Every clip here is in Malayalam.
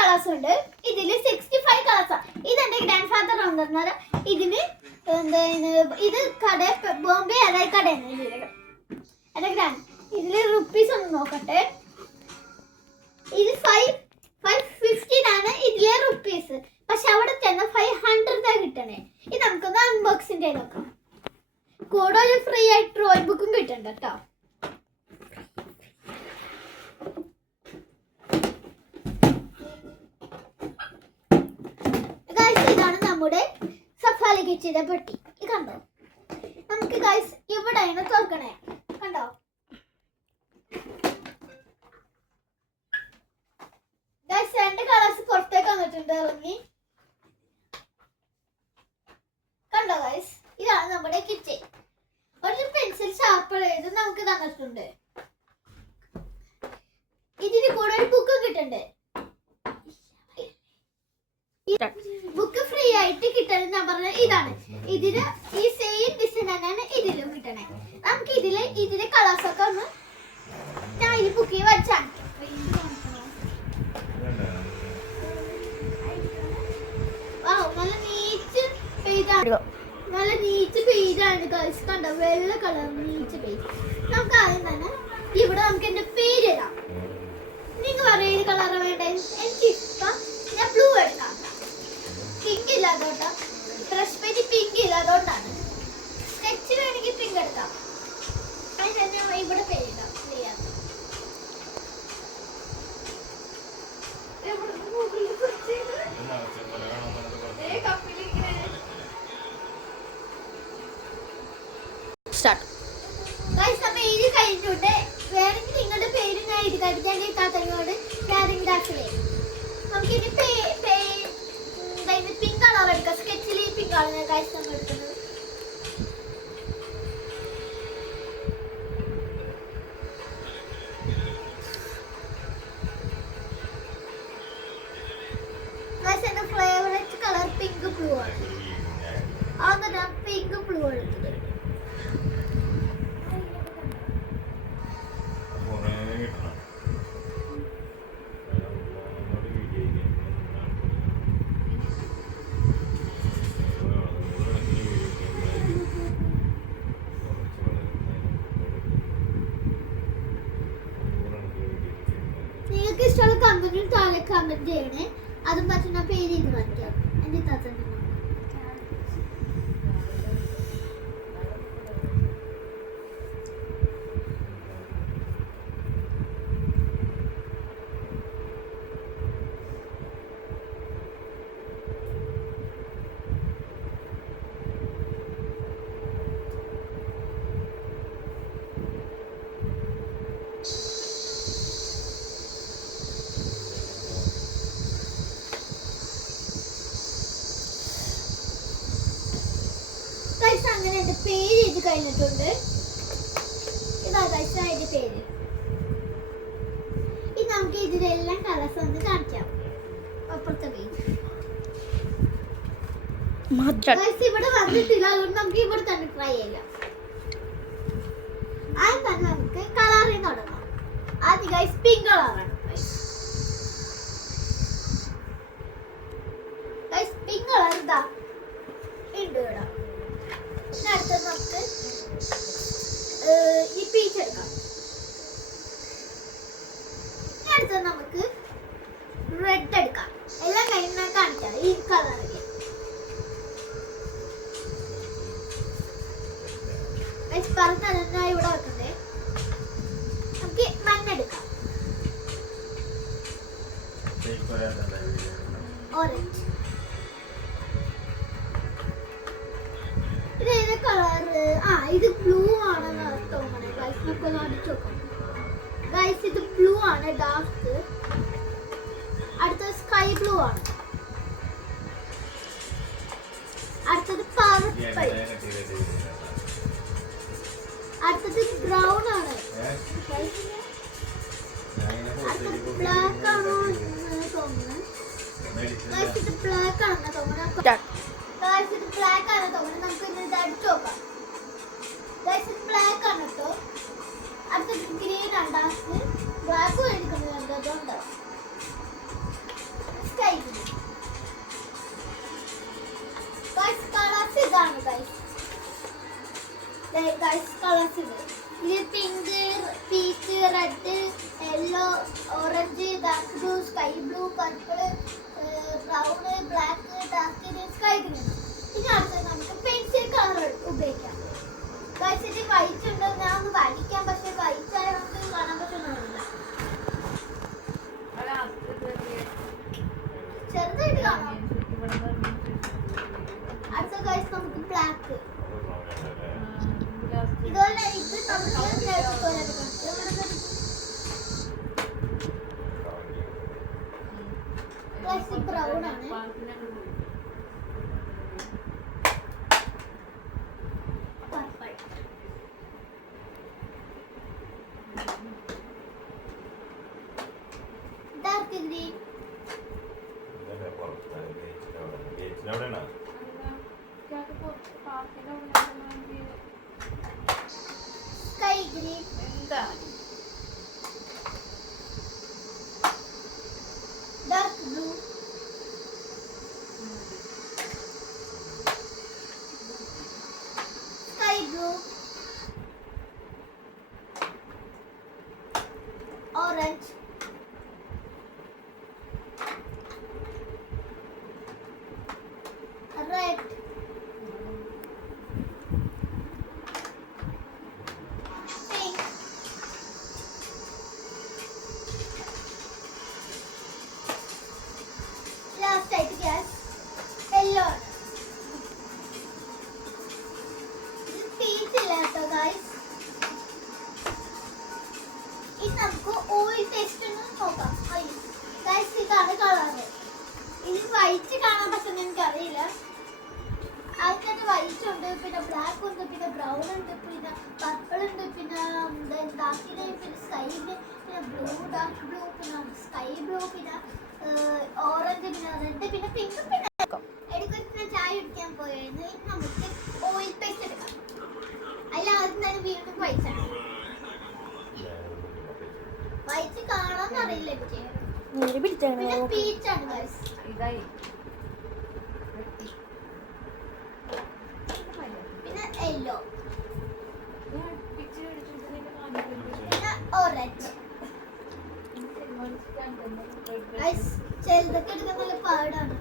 കളേഴ്സ് ഉണ്ട്. ഇതില് 65 കളേഴ്സ്. ഇതെന്റെ ഗ്രാൻഡ് ഫാദർ കൊണ്ടുവന്നത്. ഇതിന് ഇത് കട ബോംബെ അതായത് കടയാണ്. എന്റെ ഗ്രാൻഡ് ഇതില് റുപ്പീസ് ഒന്ന് നോക്കട്ടെ. ഇത് 550 ആണ് ഇതിലെ റുപ്പീസ്. പക്ഷെ അവിടെ ചെന്ന 500 കിട്ടണേ. ഇത് നമുക്കൊന്ന് അൺബോക്സിംഗ് ചെയ്ത് നോക്കാം. കൂടെ ഒരു ഫ്രീ ആയിട്ട് ഡ്രോയിങ് ബുക്കും കിട്ടുന്നുണ്ട് കേട്ടോ. ഇതാണ് നമ്മുടെ സഫാലി കിച്ചന്റെ പെട്ടി. ഇത് കണ്ടോ? നമുക്ക് ഗൈസ് ഇവിടെയാണ് തുറക്കണേ. കണ്ടോ? ഗൈസ് 2 കളേഴ്സ് പുറത്തേക്ക് വന്നിട്ടുണ്ട് ഇറങ്ങി. കണ്ടോ ഗൈസ്? ഇതാണ് നമ്മുടെ കിച്ചൻ. ഒരു പെൻസിൽ ഷാർപ്പർ ചെയ്ത് നമുക്ക് തന്നിട്ടുണ്ട്. ഇതിന് കൂടെ ഒരു ബുക്ക് കിട്ടുന്നുണ്ട്. ബുക്ക് ഫ്രീ ആയിട്ട് കിട്ടുന്നത് ഞാൻ പറഞ്ഞത് ഇതാണ്. ഇതിന് ഈ സെയിം ഡിസൈൻ തന്നെയാണ് ഇതിലും കിട്ടണേ. നമുക്ക് ഇതിലെ കളേഴ്സ് ഒക്കെ ഒന്ന് ഞാൻ ഈ ബുക്കിൽ വച്ചാണ്. നല്ല നീച്ച് പെയ്താണ്. നല്ല നീച്ച് പെയ്താണ് ഗൈസ്. കണ്ടോ? വെള്ള കളർ നീച്ച് പെയ്ത്. നമുക്ക് ആദ്യം തന്നെ ഇവിടെ നമുക്ക് എന്റെ പേര് ഇടാം. നിങ്ങൾ പറയാം ഏത് കളർ വേണ്ട. എനിക്ക് ഇഷ്ടം ഞാൻ ബ്ലൂ എടുക്കാം. പിങ്ക് ഇല്ലാതോട്ടാ. ബ്രഷ് പെയിന്റ് പിങ്ക് ഇല്ലാതോണ്ടാണ്. സ്കെച്ച് വേണമെങ്കിൽ പിങ്ക് എടുക്കാം. അതിന് ഇവിടെ പേരിടാം. കഴിഞ്ഞിട്ടുണ്ട്. വേണമെങ്കിൽ നിങ്ങളുടെ പേര് ഞാൻ ഇത് കഴിക്കാൻ താത്തനോട് ക്യാരിങ് ഡാസിലെ നമുക്കിനി പിങ്ക് കളർ എടുക്കാം. സ്കെച്ചിൽ ഈ പിങ്ക് കളർ കഴിച്ച് നമ്മൾ എടുക്കുന്നത്. എന്റെ ഫേവറേറ്റ് കളർ പിങ്ക് ബ്ലൂ ആണ്. അതാണ് ഞാൻ പിങ്ക് ബ്ലൂ എടുത്തത്. നിങ്ങൾക്ക് ഇഷ്ടമുള്ള കമന്റിൽ താഴെ കമന്റ് ചെയ്യണേ. അതും പറ്റുന്ന പേര് ഇത് വയ്ക്കാം. എന്റെ താത്തന്റെ അങ്ങനെ എന്റെ പേര് ഇത് കഴിഞ്ഞിട്ടുണ്ട്. ഇതാ അതിന്റെ പേര്. ഇത് നമുക്ക് ഇതിലെല്ലാം കളേഴ്സ് ഒന്ന് കാണിക്കാം. അപ്പുറത്തെ പേജ് ഇവിടെ വന്നിട്ടില്ല. അതുകൊണ്ട് നമുക്ക് ഇവിടെ തന്നെ ട്രൈ ചെയ്യാം. ആദ്യം തന്നെ നമുക്ക് കളറിൽ തുടങ്ങാം. ആദ്യം ഗൈസ് പിങ്ക് കളറാണ്. ഗൈസ് പിങ്ക് കളർ ഇതാ ഉണ്ട് ഇവിടെ. അടുത്തത് നമുക്ക് ഈ പീച്ച് എടുക്കാം. അടുത്തത് നമുക്ക് റെഡ് എടുക്കാം. എല്ലാം കഴിഞ്ഞ കാണിക്കാം ഈ കളറിൽ. പറഞ്ഞ ഇവിടെ വെക്കണ്ടേ. നമുക്ക് മഞ്ഞ എടുക്കാം. ഓറഞ്ച്. ഇത് കളറ് ഇത് ബ്ലൂ ആണെന്ന് തോന്നണേ ഗൈസ്. നമുക്കൊന്ന് അടിച്ചു നോക്കാം ഗൈസ്. ഇത് ബ്ലൂ ആണ് ഡാർക്ക്. അടുത്തത് സ്കൈ ബ്ലൂ ആണ്. അടുത്തത് പർപ്പിൾ. അടുത്തത് ബ്രൗൺ ആണ്. അടുത്തത് ബ്ലാക്ക് ആണോ തോന്നുന്നു ഗൈസ്. ഇത് ബ്ലാക്ക് ആണെന്ന് തോന്നുന്നു. ഗൈസ് ഇത് ബ്ലാക്ക് ആണ് തോന്നുന്നു. നമുക്ക് ഇത് അടിച്ചു നോക്കാം ഗൈസ്. ഇത് ബ്ലാക്ക് ആണ് കേട്ടോ. അടുത്തത് ഗ്രീൻ ആണ്. ബ്ലാക്ക് എടുക്കുന്നത് അതുകൊണ്ടാണ്. കളേഴ്സ് ഇത് pink, peach, red, yellow, orange, dark blue, sky blue, purple, brown, black, dark green, sky green. ഇനി അടുത്തത് നമുക്ക് പെൻസിൽ കളർ ഉപയോഗിക്കാം. ഇതിൽ വൈറ്റ് ഉണ്ട്, ഞാൻ ഒന്ന് വരയ്ക്കാം, പക്ഷെ വൈറ്റ് ആയതുകൊണ്ട് കാണാൻ പറ്റുന്നില്ല. ചെറുതായിട്ട് കാണാം. അടുത്ത ഗൈസ് നമുക്ക് ബ്ലാക്ക്. ഇതുപോലെ ഇത് നമുക്ക് ബ്രൗൺ ആണ്. Dark green, sky green, dark blue, sky blue, orange, red, pink, last ആയിട്ട് ഗ്യാസ് യെല്ലോ. ഇത് പീച്ച് ഇല്ല കേട്ടോ ഗൈസ്. ഇനി നമുക്ക് ഓയിൽ പേസ്റ്റ് ഒന്ന് നോക്കാം. ഗൈസ് ഇതാണ് കളറ്. ഇത് വൈറ്റ് കാണാൻ പറ്റുന്ന എനിക്കറിയില്ല. അതിനകത്ത് വൈറ്റ് ഉണ്ട്, പിന്നെ ബ്ലാക്ക് ഉണ്ട്, പിന്നെ ബ്രൗൺ ഉണ്ട്, പിന്നെ പർപ്പിൾ ഉണ്ട്, പിന്നെ ഡാർക്ക് ഗ്രീൻ, പിന്നെ സ്കൈ ഗ്രീൻ, പിന്നെ ബ്ലൂ, ഡാർക്ക് ബ്ലൂ, പിന്നെ സ്കൈ ബ്ലൂ, പിന്നെ ഓറഞ്ച്, പിന്നെ റെഡ്, പിന്നെ പിങ്ക്, പിന്നെ എടുക്കുന്ന ചായ കുടിക്കാൻ പോയിരുന്നു. ഇനി നമുക്ക് ഓയിൽ പേസ്റ്റ് എടുക്കാം. അതിൽ ആദ്യം തന്നെ വീണ്ടും വൈറ്റ് ആണ്. വൈറ്റ് കാണാൻ അറിയില്ല എനിക്ക്. പിന്നെ പീച്ചാണ് ഗൈസ്. പിന്നെ യെല്ലോ, പിന്നെ ഓറഞ്ച്. ഗൈസ് ചെറുതൊക്കെ എടുക്കാൻ നല്ല പാടാണ്.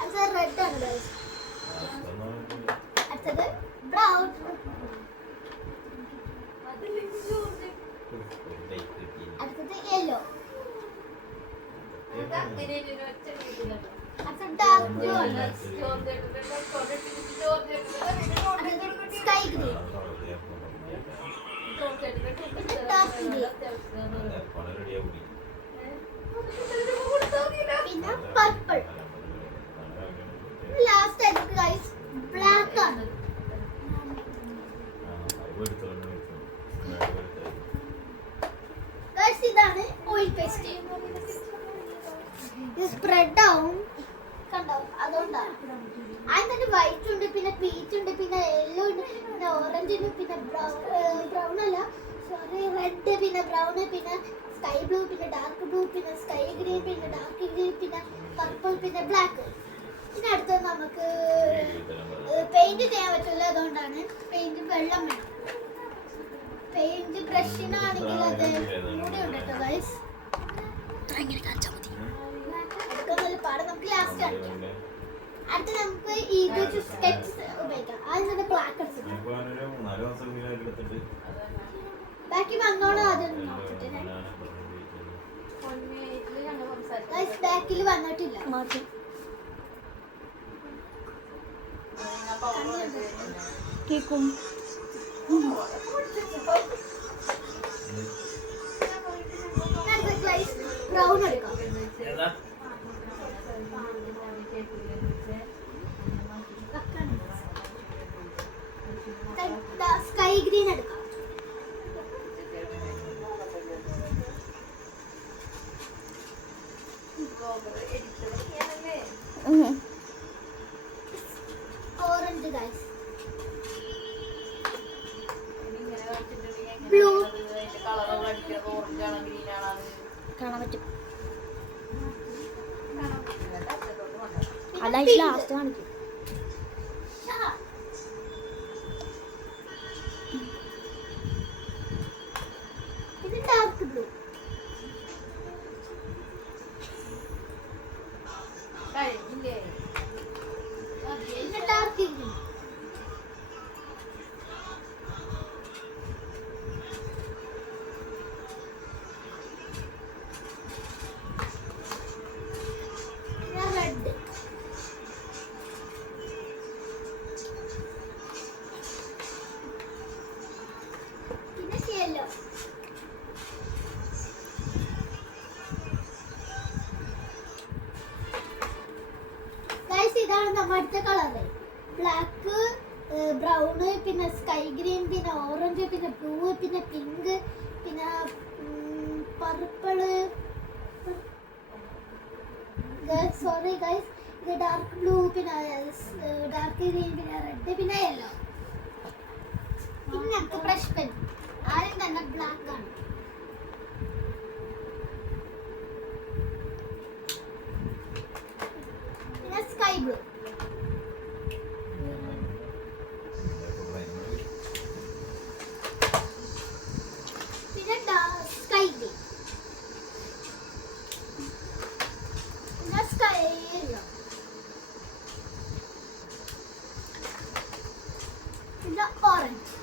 അടുത്തത് റെഡ് ആണ് ഗൈസ്. അടുത്തത് ബ്രൗൺ, അടുത്തത് യെല്ലോ, അടുത്തത് ഡാർക്ക് ബ്ലൂ ആണ്, സ്കൈ ഗ്രീൻ, പിന്നെ ഡാർക്ക് ഗ്രീൻ, പിന്നെ പർപ്പിൾ. ലാസ്റ്റ് ആയിട്ട് ഗൈസ് ബ്ലാക്ക് ആണ്. ഗൈസ് ഇതാണ് ഓയിൽ പേസ്റ്റ്. ഇത് സ്പ്രെഡ് ആവും, കണ്ടോ? അതുകൊണ്ടാണ്. അതിന് വൈറ്റ് ഉണ്ട്, പിന്നെ പീച്ച് ഉണ്ട്, പിന്നെ യെല്ലോ ഉണ്ട്, പിന്നെ ഓറഞ്ച് ഉണ്ട്, പിന്നെ ബ്രൗൺ അല്ല സോറി റെഡ്, പിന്നെ ബ്രൗൺ, പിന്നെ സ്കൈ ബ്ലൂ, പിന്നെ ഡാർക്ക് ബ്ലൂ, പിന്നെ സ്കൈ ഗ്രീൻ, പിന്നെ ഡാർക്ക് ഗ്രീൻ, പിന്നെ പർപ്പിൾ, പിന്നെ ബ്ലാക്ക്. പിന്നെ അടുത്തത് നമുക്ക് പെയിന്റ് ചെയ്യാൻ പറ്റില്ല, അതുകൊണ്ടാണ് പെയിന്റ് വെള്ളം വേണം. പെയിന്റ് ബ്രഷിനാണെങ്കിൽ അത് കൂടെ ഉണ്ട് കേട്ടോ ഗൈസ്. എടുക്കാൻ നല്ല പാട്. നമുക്ക് ലാസ്റ്റ് കാണിക്കാം. അടുത്ത നമുക്ക് ഇത് സ്കെച്ച് ഉപയോഗിക്കാം. ആദ്യം തന്നെ ബ്ലാക്ക് അടിച്ചിട്ട് ബാക്കി വന്നോളാം. അതൊന്നും നോക്കിട്ട് ബാക്കിൽ വന്നിട്ടില്ല. കേക്കും ബ്രൗൺ എടുക്കാം. സ്കൈ ഗ്രീൻ എടുക്കാം. ഓറഞ്ച് ഗൈസ്, ബ്ലൂ കാണാൻ പറ്റും. അല്ല ലാസ്റ്റ് കാണിക്കും. ഇത് ഡാർക്ക് ബ്ലൂ. ഇത് ഡാർക്ക് ഗ്രീൻ. റെഡ്. പിന്നെ യെല്ലോ. ഇതാണ് നമ്മുടെ അടുത്ത കളറ്. ബ്ലാക്ക്, ബ്രൗണ്, പിന്നെ സ്കൈ ഗ്രീൻ, പിന്നെ ഓറഞ്ച്, പിന്നെ ബ്ലൂ, പിന്നെ പിങ്ക്, പിന്നെ പർപ്പിള്. സോറി ഗൈസ്, ഇത് ഡാർക്ക് ബ്ലൂ, പിന്നെ ഡാർക്ക് ഗ്രീൻ, പിന്നെ റെഡ്, പിന്നെ യെല്ലോ. പിന്നെ ബ്രഷ് പെൻ ആദ്യം തന്നെ ബ്ലാക്ക് ആണ്. പിന്നെ സ്കൈ ബ്ലൂ. പിന്നെ സ്കൈ ഗ്രീൻ. പിന്നെ സ്കൈ യെല്ലോ. പിന്നെ ഓറഞ്ച്.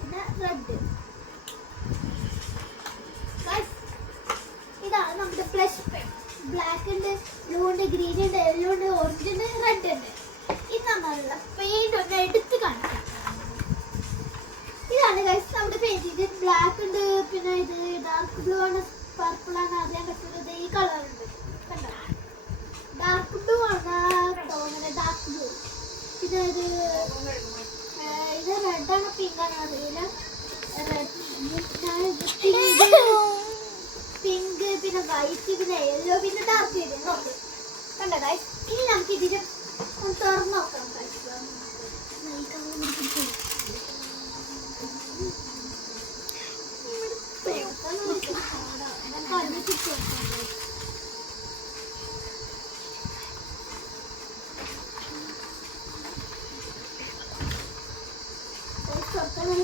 പിന്നെ റെഡ്. ഇതാണ് നമ്മുടെ ബ്ലഷ് പെൻ. ബ്ലാക്ക് ഉണ്ട്, ബ്ലൂ ഉണ്ട്, ഗ്രീൻ ഉണ്ട്, യെല്ലോ ഉണ്ട്, ഓറഞ്ച് ഉണ്ട്, റെഡ് ഉണ്ട്. ഇത് നമ്മളുള്ള പെയിന്റ് ഒന്ന് എടുത്ത് കാണിക്കാം. ഇതാണ് ഗൈസ് നമ്മുടെ പെയിന്റ്. ഇത് ബ്ലാക്ക് ഉണ്ട്, പിന്നെ ഇത് ഡാർക്ക് ബ്ലൂ ആണ്, പർപ്പിൾ ആണ്, അറിയാൻ പറ്റുന്നത് ഈ കളർ ഉണ്ട്. കണ്ടോ, ഡാർക്ക് ബ്ലൂ ആണ് തോന്നുന്നത്, ഡാർക്ക് ബ്ലൂ. പിന്നെ ഇത് റെഡ് ആണ്, പിങ്ക് ആണ് അറിയില്ല. പിങ്ക്, പിന്നെ വൈറ്റ്, പിന്നെ യെല്ലോ, പിന്നെ ഡാർക്ക് ഗ്രീൻ. ഓക്കെ, കണ്ടോ ഗൈസ്. ഇനി നമുക്ക് ഇതിന് ഒന്ന് തുറന്ന് നോക്കാം ഗൈസ്.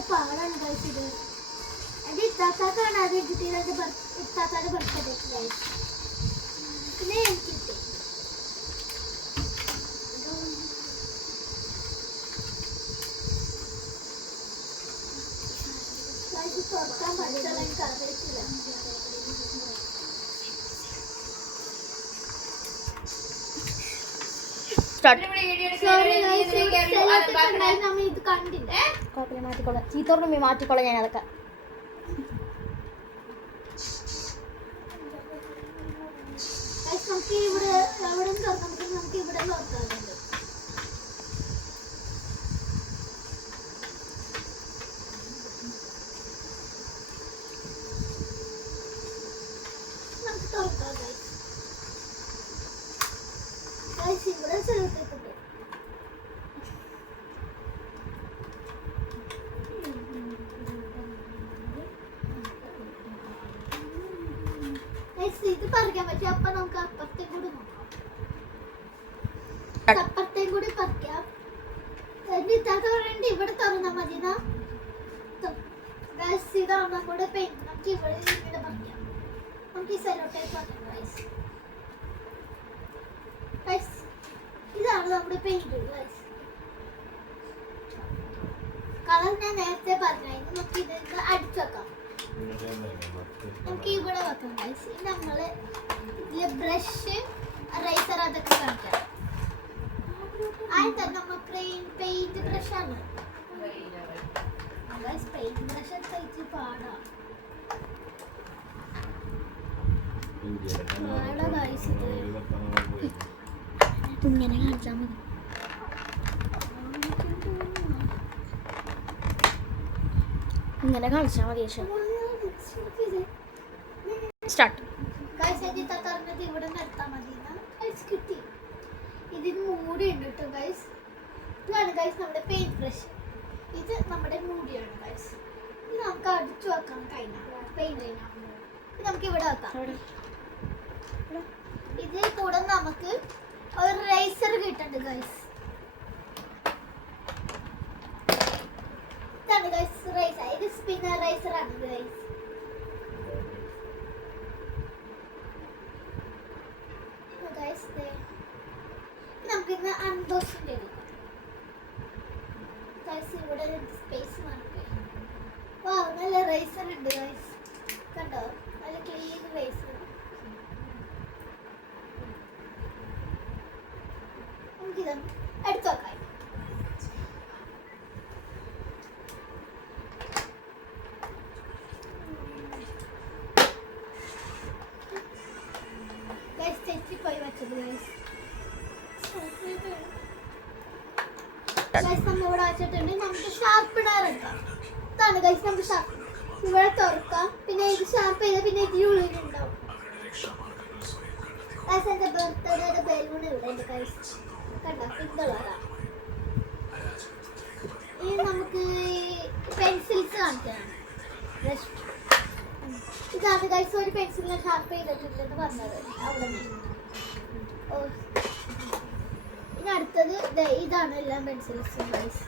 പാടാണ് ഗൈസ് ഇത്. എൻ്റെ ഇത്താത്താക്കാണ് അത് കിട്ടിയത്, ഇത്താത്താൻ്റെ ബർത്ത്ഡേ ഗൈസ്. പിന്നെ എനിക്ക് കിട്ടി. തുറക്കാൻ പഠിച്ചാൽ എനിക്ക് അറിയത്തില്ല. മാറ്റിക്കൊള്ളാം ഞാൻ അതൊക്കെ. നമുക്ക് ഇവിടെ എവിടെ തുറക്കാൻ, നമുക്ക് ഇവിടെ തുറക്കാറുണ്ട്. നമുക്ക് തുറക്കാം ഗൈസ്. ഇവിടെ ചേർത്തിട്ടുണ്ട്. ഇത് പറിക്കാൻ പറ്റും. അപ്പൊ നമുക്ക് അപ്പുറത്തേം കൂടി നോക്കാം. അപ്പുറത്തേം കൂടി പറിക്കാം. ഇത്താത്ത പറയണ്ട് ഇവിടെ തുറന്നാ മതി. ഇതാണ് നമ്മുടെ പെയിന്റ്. നമുക്ക് ഇവിടെ പറിക്കാം. നമുക്ക് ഈ സെലോ ടേപ്പ് ആക്കാം ഗൈസ്. ഇതാണ് നമ്മുടെ പെയിന്റ് ഗൈസ്. കളർ ഞാൻ നേരത്തെ പറഞ്ഞു. നമുക്ക് ഇത് അടിച്ചു വെക്കാം. നമുക്ക് ഇവിടെ വെക്കാം ഗൈസ്. ഇത് നമ്മള് ഇതില് ബ്രഷ്, റൈസർ അതൊക്കെ കാണിക്കാം. ആദ്യം തന്നെ നമ്മൾ പെയിന്റ് ബ്രഷ് ആണ് ഗൈസ്. പെയിന്റ് ബ്രഷ് എടുത്ത് പാടാ ഗൈസ്. ഇത് ഇങ്ങനെ കാണിച്ചാൽ മതി. ഇങ്ങനെ കാണിച്ചാൽ മതി. സ്റ്റാർട്ട്. ഇവിടെ നിർത്താൻ മതി. കിട്ടി. ഇതിന് മൂടി ഉണ്ട് കേട്ടോ ഗൈസ്. ഇതാണ് ഗൈസ് നമ്മുടെ പെയിന്റ് ബ്രഷ്. ഇത് നമ്മുടെ മൂടിയാണ് ഗൈസ്. ഇത് നമുക്ക് അടിച്ചു വെക്കാം പെയിന്റ് ഇത് നമുക്ക് ഇവിടെ വെക്കാം. ഇതിൽ കൂടെ നമുക്ക് ഒരു റേസർ കിട്ടുന്നുണ്ട് ഗൈസ്. ഇതാണ് ഗൈസ് റേസർ. ഇത് സ്പിന്നർ റേസർ ആണ് ഗൈസ്. നമുക്ക് ഇന്ന് അൺബോക്സിംഗ് ചെയ്തു. ഇവിടെ സ്പേസ് നല്ല റേസർ ഉണ്ട് ഗൈസ്. കണ്ടോ നല്ല ക്ലീൻ റേസർ. നമുക്കിത് എടുത്തു വെക്കാം. ഗൈസ് തെറ്റിപ്പോയി വെച്ചത് ഗൈസ്. ഗൈസ് നമ്മൾ ഇവിടെ വെച്ചിട്ടുണ്ട്. നമുക്ക് ഷാർപ്പണർ എടുക്കാം. ഇതാണ് ഗൈസ് നമുക്ക് ഷാർപ്പ്. ഇവിടെ തുറക്കാം. പിന്നെ ഇത് ഷാർപ്പ് ചെയ്ത് പിന്നെ ഇതിനുള്ളിൽ ഉണ്ടാവും. ഗൈസ് എൻ്റെ ബർത്ത്ഡേയുടെ ബലൂൺ ഇവിടെ ഉണ്ട് ഗൈസ്. കണ്ടോ പിങ്ക് കളറാണ്. ഇനി നമുക്ക് പെൻസിൽസ് കാണിക്കണം. ഇതാണ് ഗൈസ് ഒരു പെൻസിലിനെ ഷാർപ്പ് ചെയ്തിട്ടില്ലെന്ന് പറഞ്ഞത് അവിടെ നിന്ന്. ഇനി അടുത്തത് ഇതാണ് എല്ലാം പെൻസിൽസും ഗൈസ്.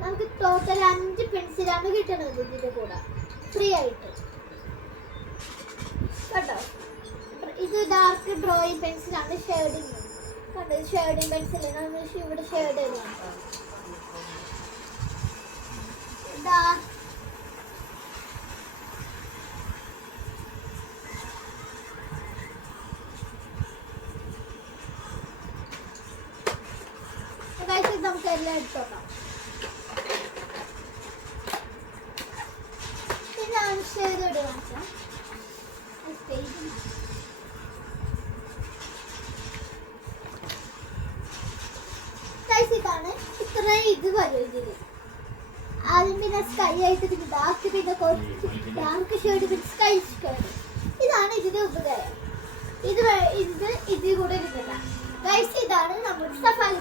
നമുക്ക് ടോട്ടൽ 5 പെൻസിലാണ് കിട്ടുന്നത് ഇതിന്റെ കൂടെ ഫ്രീ ആയിട്ട്. കേട്ടോ ഇത് ഡാർക്ക് ഡ്രോയിങ് പെൻസിലാണ്. ഷെയ്ഡിങ് കണ്ടോ ഷെയ്ഡിങ് പെൻസിലാണ് ഇവിടെ ഷെയ്ഡ് ചെയ്തതാണ്. നമുക്ക് എല്ലാം എടുത്തോക്കാം. പിന്നെ ഷെയ്ഡ് കാണിച്ചാൽ ഇതാണ് ഇത്രയും ഇത് വരും ഇതില്. ആദ്യം പിന്നെ സ്കൈ ആയിട്ട് പിന്നെ ഡാർക്ക് പിന്നെ കുറച്ച് ഡാർക്ക് ഷെയ്ഡ് പിന്നെ സ്കൈ ഷെയ്ഡ്. ഇതാണ് ഇതിന്റെ ഉപകാരം. ഇതിൽ കൂടെ കിട്ടുന്ന ഗൈസ്. ഇതാണ് നമ്മുടെ സഫാരി